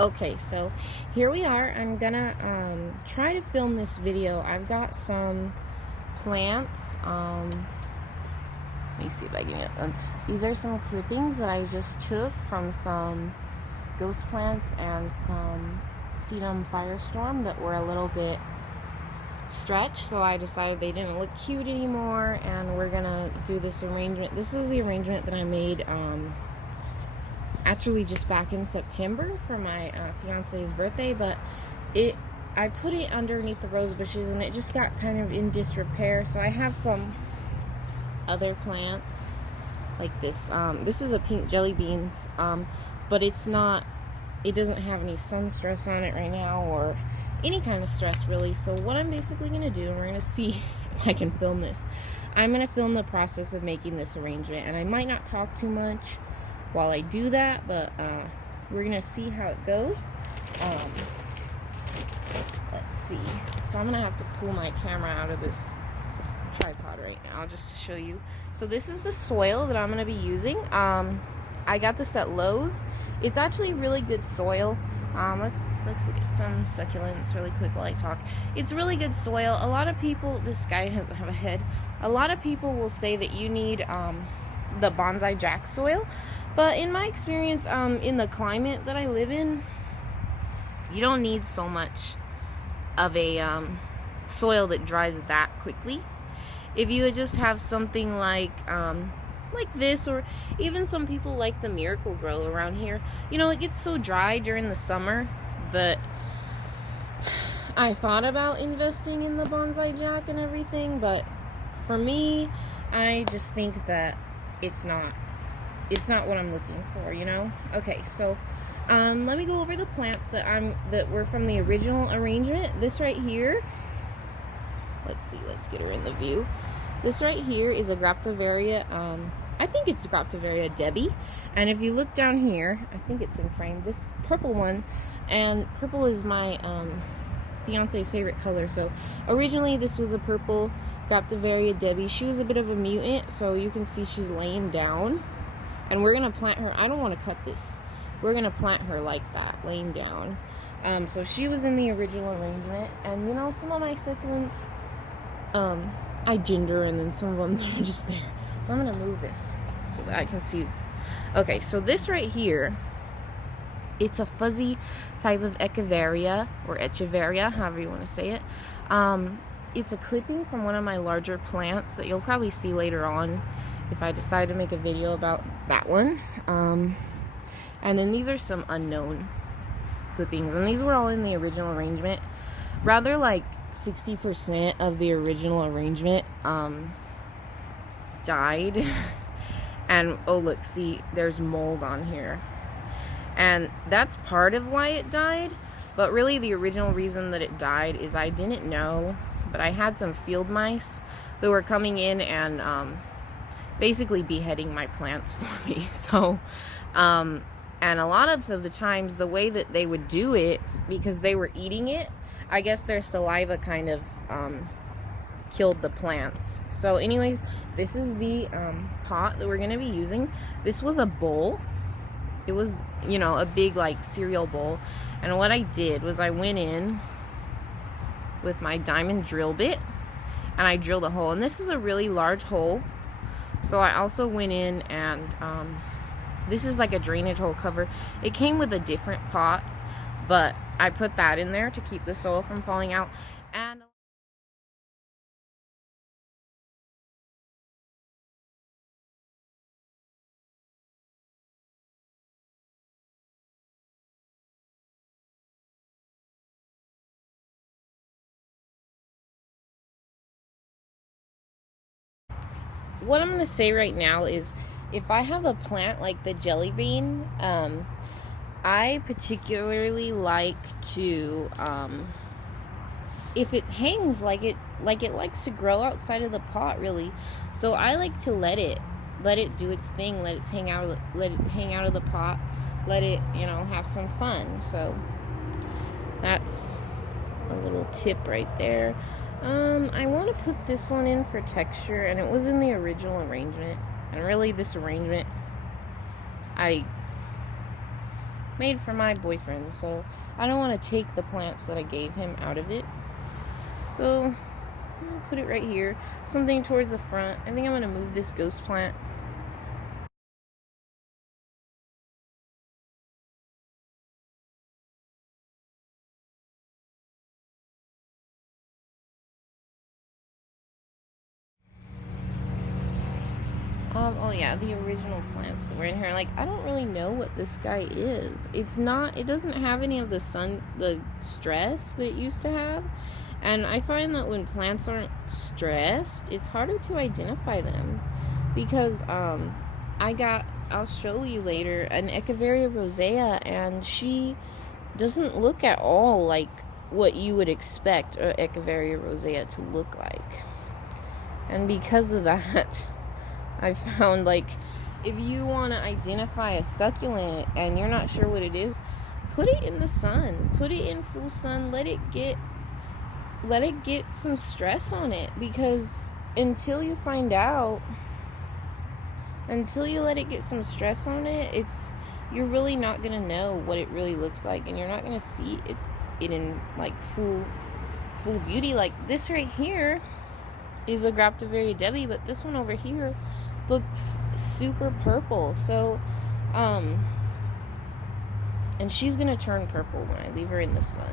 Okay, so here we are. I'm gonna try to film this video. I've got some plants. Let me see if I can get them. These are some clippings that I just took from some ghost plants and some sedum firestorm that were a little bit stretched, so I decided they didn't look cute anymore, and we're gonna do this arrangement. This was the arrangement that I made actually just back in September for my fiance's birthday, but I put it underneath the rose bushes and it just got kind of in disrepair. So I have some other plants like this. This is a pink jelly beans, but it doesn't have any sun stress on it right now or any kind of stress really. So what I'm basically going to do, and we're going to see if I can film this, I'm going to film the process of making this arrangement, and I might not talk too much while I do that, but we're gonna see how it goes. Let's see. So I'm gonna have to pull my camera out of this tripod right now just to show you. So this is the soil that I'm gonna be using. I got this at Lowe's. It's actually really good soil. Let's look at some succulents really quick while I talk. It's really good soil. A lot of people, this guy doesn't have a head. A lot of people will say that you need the bonsai jack soil, but in my experience, in the climate that I live in, you don't need so much of a soil that dries that quickly. If you would just have something like this, or even some people like the Miracle Grow around here, you know, it gets so dry during the summer that I thought about investing in the bonsai jack and everything, but for me, I just think that it's not what I'm looking for, you know? Okay, so let me go over the plants that were from the original arrangement. This right here, let's get her in the view. This right here is a Graptovaria, I think it's Graptovaria Debbie, and if you look down here, I think it's in frame, this purple one, and purple is my fiance's favorite color. So originally this was a purple Graptovaria Debbie. She was a bit of a mutant, so you can see she's laying down, and we're gonna plant her. I don't want to cut this. We're gonna plant her like that, laying down. So she was in the original arrangement, and you know, some of my succulents I ginger, and then some of them they're just there. So I'm gonna move this so that I can see. Okay, so this right here, it's a fuzzy type of Echeveria, or Echeveria, however you want to say it. It's a clipping from one of my larger plants that you'll probably see later on if I decide to make a video about that one. And then these are some unknown clippings, and these were all in the original arrangement. Rather like 60% of the original arrangement died. And oh look, see, there's mold on here. And that's part of why it died, but really the original reason that it died is I didn't know, but I had some field mice that were coming in and basically beheading my plants for me. So and a lot of the times the way that they would do it, because they were eating it, I guess their saliva kind of killed the plants. So anyways, this is the pot that we're going to be using. This was a bowl. It was, you know, a big like cereal bowl, and what I did was I went in with my diamond drill bit and I drilled a hole, and this is a really large hole. So I also went in and this is like a drainage hole cover. It came with a different pot, but I put that in there to keep the soil from falling out. And what I'm gonna say right now is, if I have a plant like the jelly bean, I particularly like to, if it hangs, like it likes to grow outside of the pot, really. So I like to let it do its thing, let it hang out of the pot, let it, you know, have some fun. So that's a little tip right there. I want to put this one in for texture, and it was in the original arrangement, and really this arrangement, I made for my boyfriend, so I don't want to take the plants that I gave him out of it. So I'll put it right here, something towards the front. I think I'm going to move this ghost plant. Oh yeah, the original plants that were in here. Like, I don't really know what this guy is. It doesn't have any of the stress that it used to have. And I find that when plants aren't stressed, it's harder to identify them. Because, I'll show you later, an Echeveria rosea, and she doesn't look at all like what you would expect an Echeveria rosea to look like. And because of that, I found, like, if you want to identify a succulent and you're not sure what it is, put it in the sun. Put it in full sun. Let it get some stress on it, because until you let it get some stress on it, you're really not going to know what it really looks like, and you're not going to see it in, like, full beauty. Like this right here is a Graptoveria Debbie, but this one over here looks super purple. So, and she's gonna turn purple when I leave her in the sun.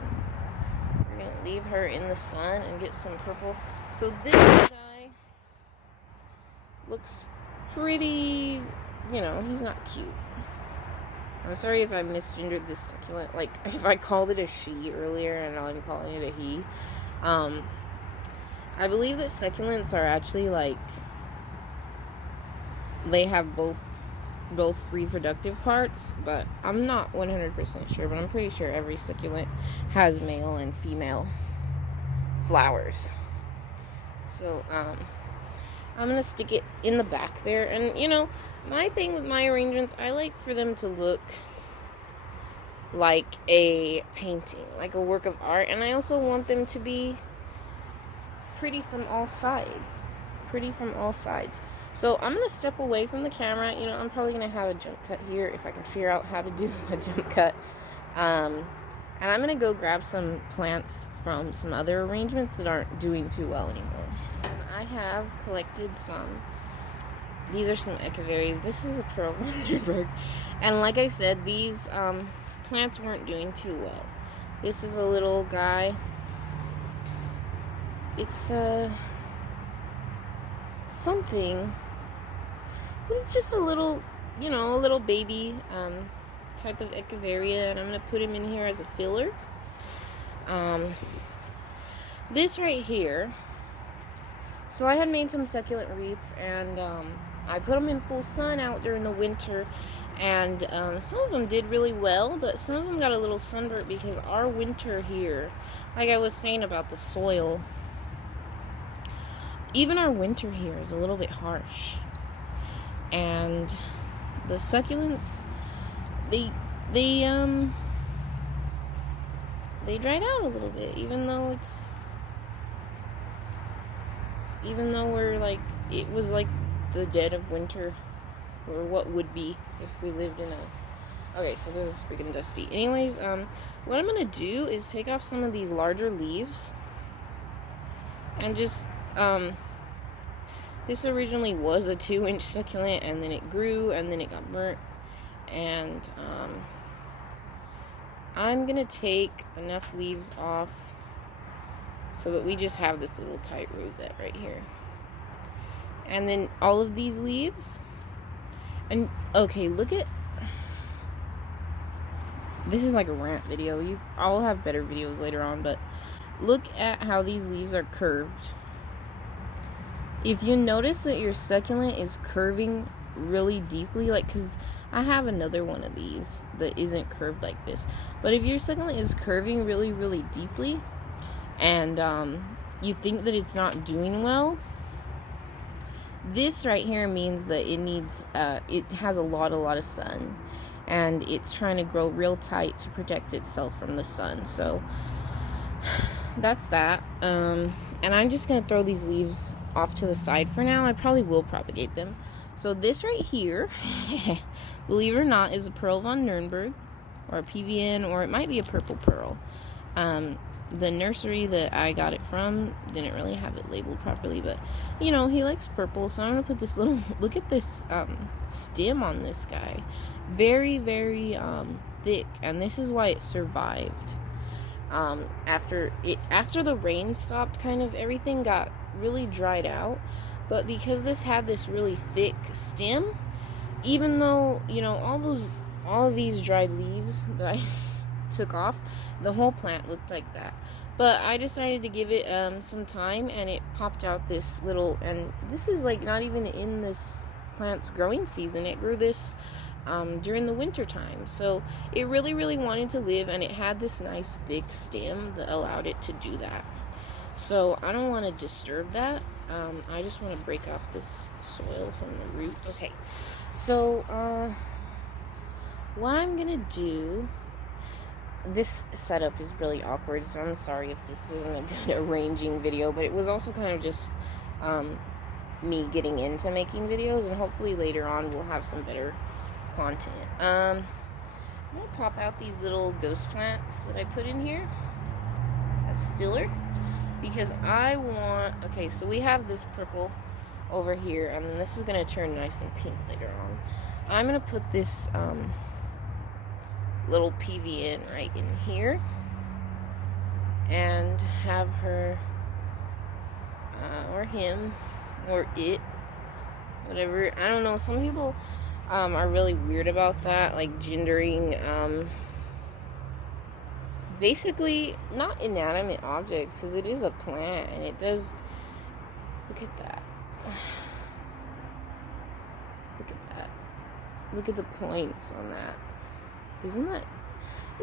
We're gonna leave her in the sun and get some purple. So this guy looks pretty, he's not cute. I'm sorry if I misgendered this succulent. Like, if I called it a she earlier and now I'm calling it a he. I believe that succulents are actually, like, they have both reproductive parts, but I'm not 100% sure, but I'm pretty sure every succulent has male and female flowers. So, I'm gonna stick it in the back there, and, my thing with my arrangements, I like for them to look like a painting, like a work of art, and I also want them to be pretty from all sides. So I'm going to step away from the camera. I'm probably going to have a jump cut here if I can figure out how to do a jump cut. And I'm going to go grab some plants from some other arrangements that aren't doing too well anymore. And I have collected some. These are some Echeverias. This is a Pearl Vanderberg. And like I said, these plants weren't doing too well. This is a little guy. It's something, but it's just a little baby type of Echeveria, and I'm gonna put him in here as a filler. This right here, so I had made some succulent wreaths, and I put them in full sun out during the winter, and some of them did really well, but some of them got a little sunburnt because our winter here, like I was saying about the soil, even our winter here is a little bit harsh. And the succulents, they dried out a little bit, even though we're like, it was like the dead of winter, or what would be if we lived in okay, so this is freaking dusty. Anyways, what I'm gonna do is take off some of these larger leaves and just this originally was a 2-inch succulent, and then it grew, and then it got burnt, and I'm gonna take enough leaves off so that we just have this little tight rosette right here. And then all of these leaves, and okay, look at, this is like a rant video. I'll have better videos later on, but look at how these leaves are curved. If you notice that your succulent is curving really deeply, like, because I have another one of these that isn't curved like this, but if your succulent is curving really, really deeply, and you think that it's not doing well, this right here means that it has a lot of sun, and it's trying to grow real tight to protect itself from the sun. So that's that. And I'm just gonna throw these leaves off to the side for now. I probably will propagate them. So this right here, believe it or not, is a Pearl von Nürnberg, or a PVN, or it might be a purple pearl. The nursery that I got it from didn't really have it labeled properly, but you know, he likes purple, so I'm gonna put this little, look at this stem on this guy. Very, very thick, and this is why it survived. After the rain stopped, kind of everything got really dried out, but because this had this really thick stem, even though, you know, all of these dried leaves that I took off, the whole plant looked like that. But I decided to give it some time, and it popped out this little, and this is like not even in this plant's growing season. It grew this during the winter time, so it really, really wanted to live, and it had this nice thick stem that allowed it to do that. So I don't want to disturb that. I just want to break off this soil from the roots. Okay, so what I'm gonna do, this setup is really awkward, so I'm sorry if this isn't a good arranging video, but it was also kind of just me getting into making videos, and hopefully later on we'll have some better content. I'm gonna pop out these little ghost plants that I put in here as filler, because I want, okay, so we have this purple over here, and then this is gonna turn nice and pink later on. I'm gonna put this little PVN right in here and have her or him or it, whatever, I don't know, some people are really weird about that, like gendering basically not inanimate objects, because it is a plant and it does, look at that, look at that, look at the points on that. Isn't that,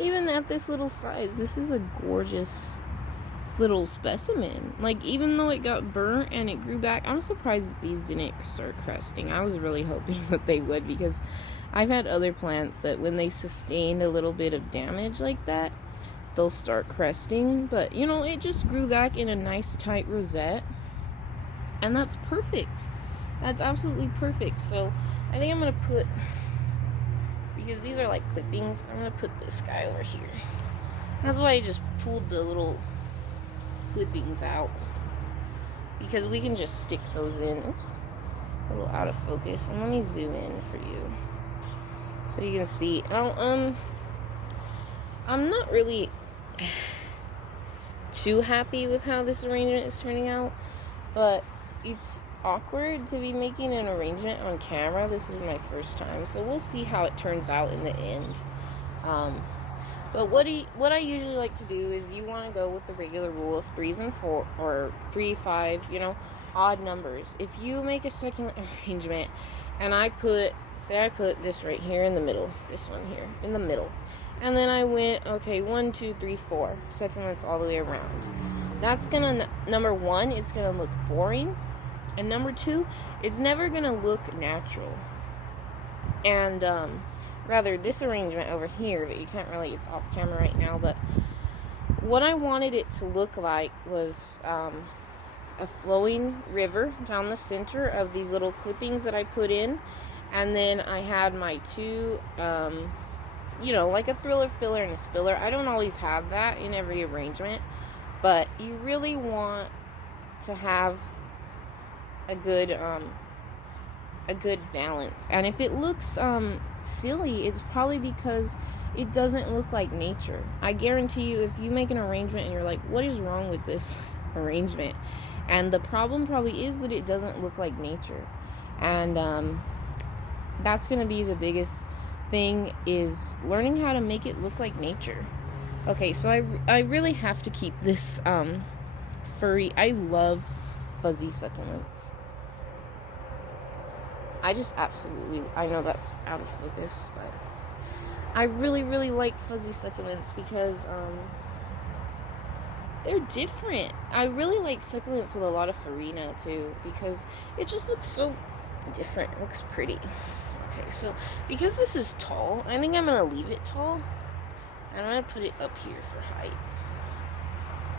even at this little size, this is a gorgeous little specimen. Like, even though it got burnt and it grew back, I'm surprised that these didn't start cresting. I was really hoping that they would, because I've had other plants that when they sustained a little bit of damage like that, they'll start cresting. But, you know, it just grew back in a nice tight rosette, and that's perfect. That's absolutely perfect. So I think I'm going to put, because these are like clippings, I'm going to put this guy over here. That's why I just pulled the little clippings out, because we can just stick those in. Oops, a little out of focus. And let me zoom in for you so you can see. I'm not really too happy with how this arrangement is turning out, but it's awkward to be making an arrangement on camera. This is my first time, so we'll see how it turns out in the end. But what I usually like to do is, you want to go with the regular rule of 3s and 4, or 3, 5, you know, odd numbers. If you make a succulent arrangement, and I put this right here in the middle, this one here in the middle, and then I went, okay, 1, 2, 3, 4 succulents all the way around. That's gonna, number one, it's gonna look boring, and number two, it's never gonna look natural. And rather, this arrangement over here that you can't really, it's off camera right now, but what I wanted it to look like was a flowing river down the center of these little clippings that I put in, and then I had my two you know, like a thriller filler and a spiller. I don't always have that in every arrangement, but you really want to have a good balance. And if it looks silly, it's probably because it doesn't look like nature. I guarantee you, if you make an arrangement and you're like, what is wrong with this arrangement? And the problem probably is that it doesn't look like nature. And that's going to be the biggest thing, is learning how to make it look like nature. Okay, so I really have to keep this furry. I love fuzzy succulents. I just absolutely, I know that's out of focus, but I really, really like fuzzy succulents because they're different. I really like succulents with a lot of farina too, because it just looks so different. It looks pretty. Okay, so because this is tall, I think I'm going to leave it tall, and I'm going to put it up here for height.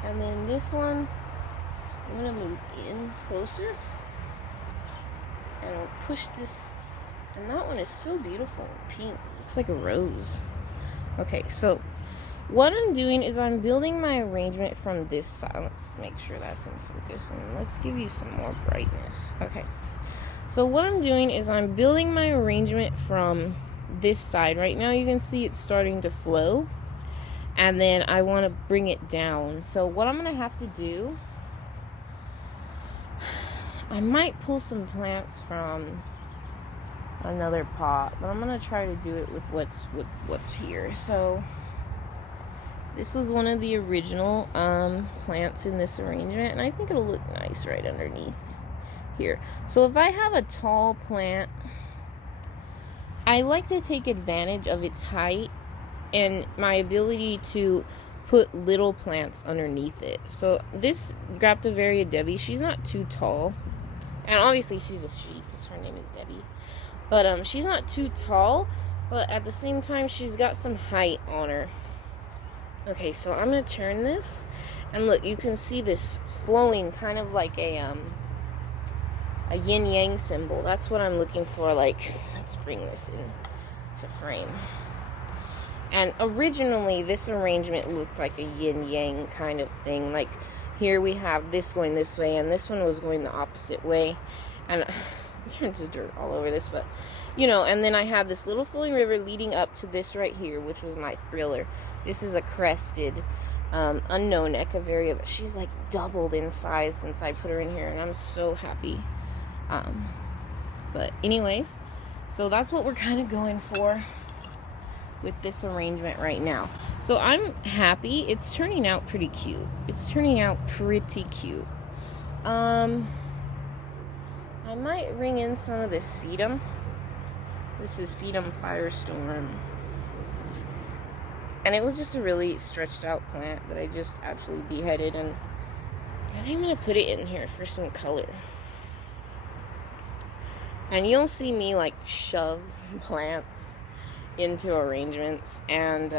And then this one, I'm going to move in closer, and I'll push this, and that one is so beautiful, pink, looks like a rose. Okay, so what I'm doing is I'm building my arrangement from this side. Let's make sure that's in focus, and let's give you some more brightness. Okay, so what I'm doing is I'm building my arrangement from this side. Right now you can see it's starting to flow, and then I want to bring it down. So what I'm going to have to do, I might pull some plants from another pot, but I'm going to try to do it with what's here. So this was one of the original plants in this arrangement, and I think it'll look nice right underneath here. So if I have a tall plant, I like to take advantage of its height and my ability to put little plants underneath it. So this Graptovaria Debbie, she's not too tall, and obviously she's a she because her name is Debbie, but she's not too tall, but at the same time she's got some height on her. Okay, so I'm gonna turn this, and look, you can see this flowing kind of like a yin-yang symbol. That's what I'm looking for. Like, let's bring this in to frame. And originally this arrangement looked like a yin-yang kind of thing. Like, here we have this going this way, and this one was going the opposite way, and there's just dirt all over this, but you know. And then I had this little flowing river leading up to this right here, which was my thriller. This is a crested unknown Echeveria, but she's like doubled in size since I put her in here, and I'm so happy. But anyways, so that's what we're kind of going for with this arrangement right now. So I'm happy. It's turning out pretty cute. I might ring in some of this sedum. This is Sedum Firestorm, and it was just a really stretched out plant that I just actually beheaded, and I think I'm gonna put it in here for some color. And you'll see me like shove plants into arrangements, and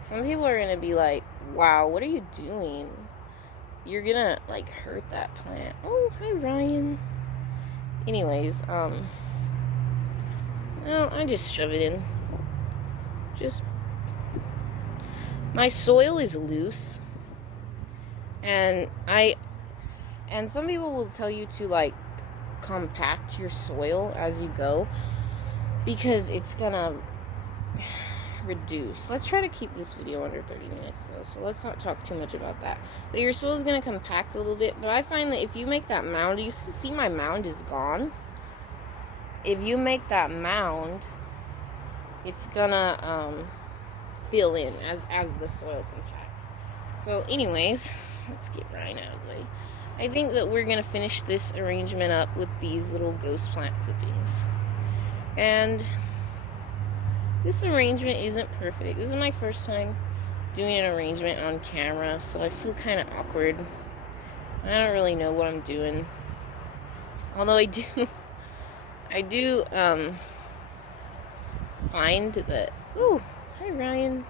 some people are gonna be like, wow, what are you doing? You're gonna like hurt that plant. Oh, hi Ryan. Anyways, well, I just shove it in. My soil is loose, and some people will tell you to like compact your soil as you go, because it's gonna reduce. Let's try to keep this video under 30 minutes though, so let's not talk too much about that. But your soil is gonna compact a little bit, but I find that if you make that mound, you see my mound is gone. If you make that mound, it's gonna fill in as the soil compacts. So anyways, let's get Ryan out of the way. I think that we're going to finish this arrangement up with these little ghost plant clippings. And this arrangement isn't perfect. This is my first time doing an arrangement on camera, so I feel kind of awkward. And I don't really know what I'm doing. Although I do find that, ooh, hi Ryan,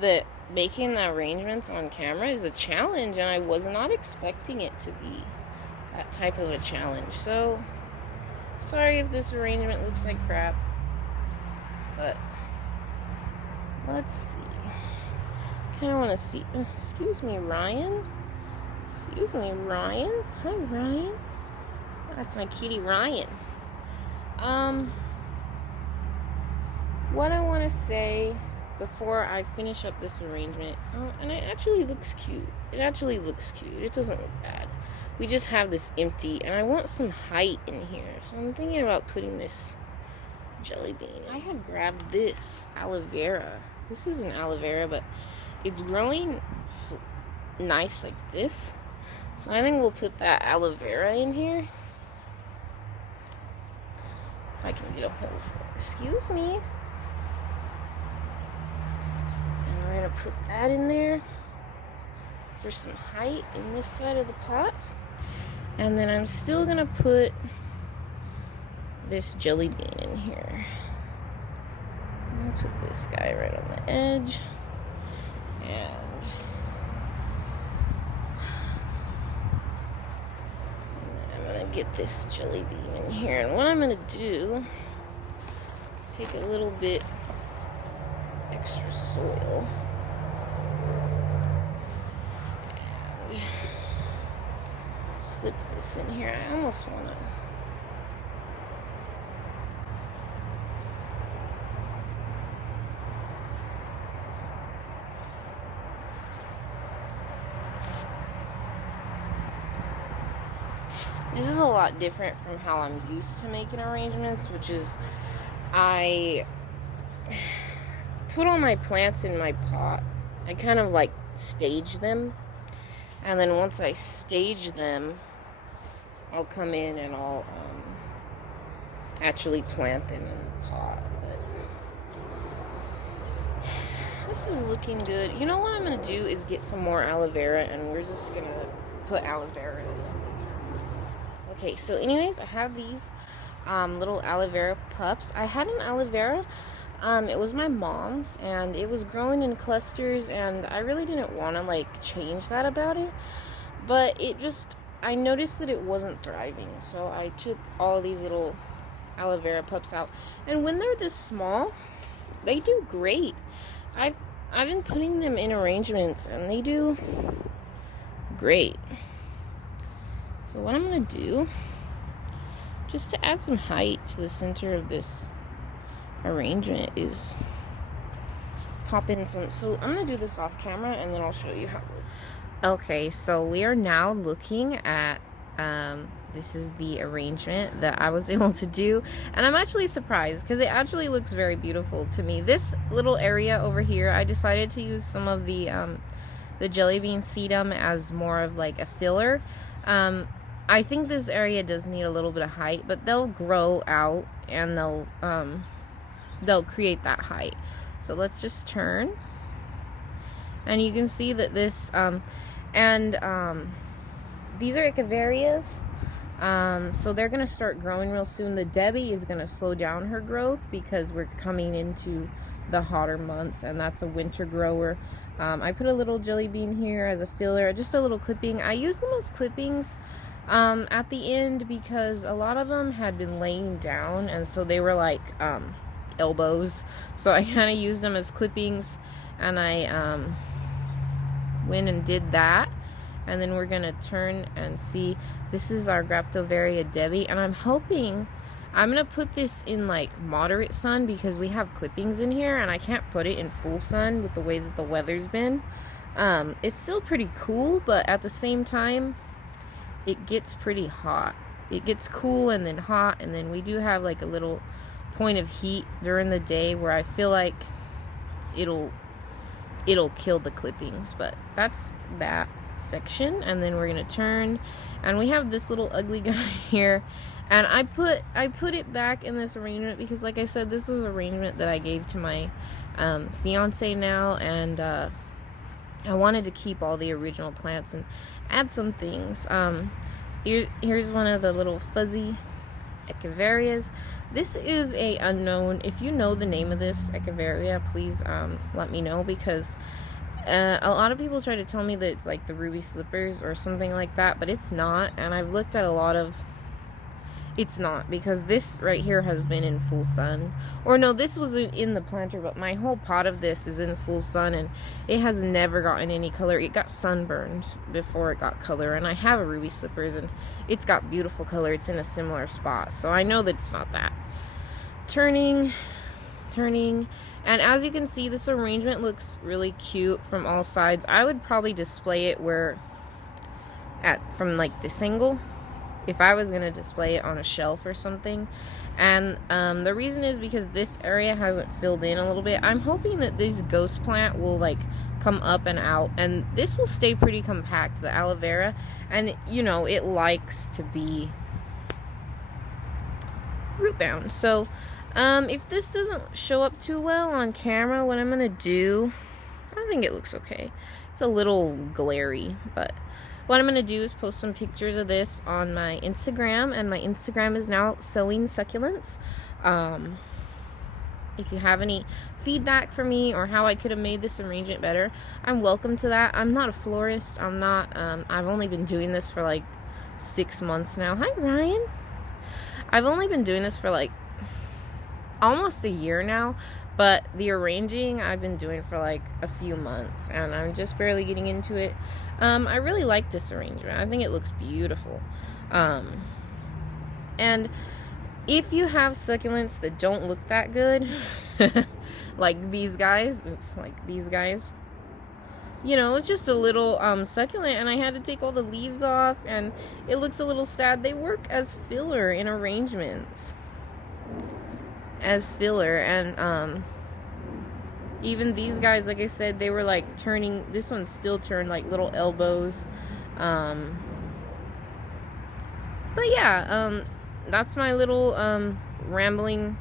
that making the arrangements on camera is a challenge, and I was not expecting it to be that type of a challenge. So sorry if this arrangement looks like crap, but let's see. Kind of want to see. Excuse me, Ryan. Hi Ryan. That's my kitty Ryan. What I want to say before I finish up this arrangement, and it actually looks cute. It doesn't look bad. We just have this empty, and I want some height in here. So I'm thinking about putting this jelly bean. I had grabbed this aloe vera. This is an aloe vera, but it's growing nice like this. So I think we'll put that aloe vera in here. If I can get a hole for it. Excuse me. We're going to put that in there for some height in this side of the pot. And then I'm still going to put this jelly bean in here. I'm going to put this guy right on the edge. And then I'm going to get this jelly bean in here. And what I'm going to do is take a little bit extra soil. And slip this in here. I almost want to. This is a lot different from how I'm used to making arrangements, which is I put all my plants in my pot. I kind of like stage them, and then once I stage them, I'll come in and I'll actually plant them in the pot. But this is looking good. You know what I'm gonna do is get some more aloe vera, and we're just gonna put aloe vera in this. Okay, so anyways, I have these little aloe vera pups. I had an aloe vera. It was my mom's, and it was growing in clusters, and I really didn't want to like change that about it, but I noticed that it wasn't thriving, so I took all these little aloe vera pups out, and when they're this small, they do great. I've been putting them in arrangements, and they do great. So what I'm going to do, just to add some height to the center of this arrangement, is pop in some. So I'm going to do this off camera, and then I'll show you how it looks. Okay, so we are now looking at, this is the arrangement that I was able to do. And I'm actually surprised, because it actually looks very beautiful to me. This little area over here, I decided to use some of the jelly bean sedum as more of like a filler. I think this area does need a little bit of height, but they'll grow out and they'll create that height. So let's just turn, and you can see that this these are echeverias, so they're gonna start growing real soon. The Debbie is gonna slow down her growth because we're coming into the hotter months, and that's a winter grower. I put a little jelly bean here as a filler, just a little clipping. I use them as clippings at the end because a lot of them had been laying down, and so they were like elbows, so I kind of used them as clippings, and I went and did that. And then we're gonna turn and see. This is our Graptovaria Debbie, and I'm hoping I'm gonna put this in like moderate sun because we have clippings in here, and I can't put it in full sun with the way that the weather's been. It's still pretty cool, but at the same time it gets pretty hot. It gets cool and then hot, and then we do have like a little point of heat during the day where I feel like it'll kill the clippings. But that's that section. And then we're gonna turn, and we have this little ugly guy here, and I put it back in this arrangement because, like I said, this was an arrangement that I gave to my fiance now, and I wanted to keep all the original plants and add some things. Here's one of the little fuzzy echeverias. This is a unknown. If you know the name of this echeveria, please let me know, because a lot of people try to tell me that it's like the ruby slippers or something like that, but it's not. And I've looked at a lot of, it's not, because this right here has been in full sun. Or no, this was in the planter, but my whole pot of this is in full sun, and it has never gotten any color. It got sunburned before it got color, and I have a ruby slippers, and it's got beautiful color. It's in a similar spot, so I know that it's not that. Turning, and as you can see, this arrangement looks really cute from all sides. I would probably display it from like this angle, if I was going to display it on a shelf or something. And the reason is because this area hasn't filled in a little bit. I'm hoping that this ghost plant will like come up and out, and this will stay pretty compact, the aloe vera, and you know, it likes to be root bound. So if this doesn't show up too well on camera, what I'm gonna do, I think it looks okay. It's a little glary, but what I'm gonna do is post some pictures of this on my Instagram, and my Instagram is now Sewing Succulents. If you have any feedback for me or how I could have made this arrangement better, I'm welcome to that. I'm not a florist. I'm not, I've only been doing this for like 6 months now. Hi, Ryan. I've only been doing this for like almost a year now, But the arranging I've been doing for like a few months, and I'm just barely getting into it. I really like this arrangement. I think it looks beautiful. And if you have succulents that don't look that good, like these guys, you know, it's just a little succulent, and I had to take all the leaves off, and it looks a little sad. They work as filler in arrangements. And even these guys, like I said, they were like turning. This one still turned like little elbows. But yeah, that's my little rambling.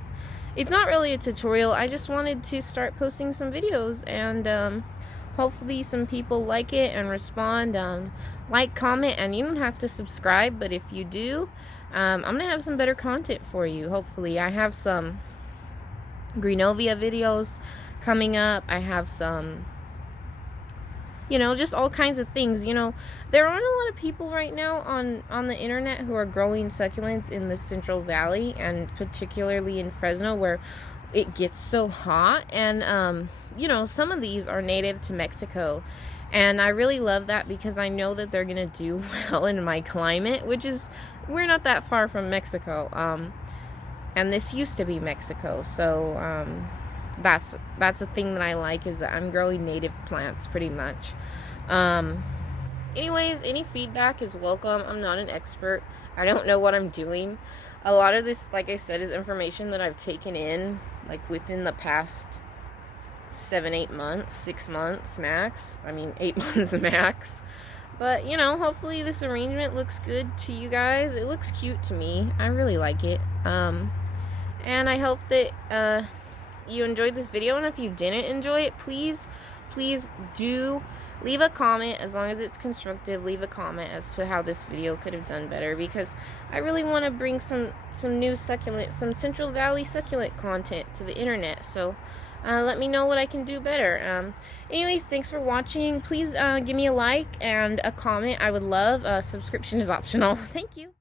It's not really a tutorial. I just wanted to start posting some videos, and hopefully some people like it and respond. Like, comment, and you don't have to subscribe, but if you do, I'm gonna have some better content for you. Hopefully, I have some Greenovia videos coming up. I have some, you know, just all kinds of things. You know, there aren't a lot of people right now on the internet who are growing succulents in the Central Valley, and particularly in Fresno, where it gets so hot. And you know, some of these are native to Mexico, and I really love that, because I know that they're gonna do well in my climate, which is, we're not that far from Mexico. And this used to be Mexico, so that's a thing that I like, is that I'm growing native plants pretty much. Anyways, any feedback is welcome. I'm not an expert. I don't know what I'm doing. A lot of this, like I said, is information that I've taken in like within the past 7-8 months, 6 months max. I mean 8 months max. But, you know, hopefully this arrangement looks good to you guys. It looks cute to me. I really like it. And I hope that you enjoyed this video. And if you didn't enjoy it, please do leave a comment. As long as it's constructive, leave a comment as to how this video could have done better, because I really want to bring some new succulent, some Central Valley succulent content to the internet. So let me know what I can do better. Anyways, thanks for watching. Please give me a like and a comment. I would love. Subscription is optional. Thank you.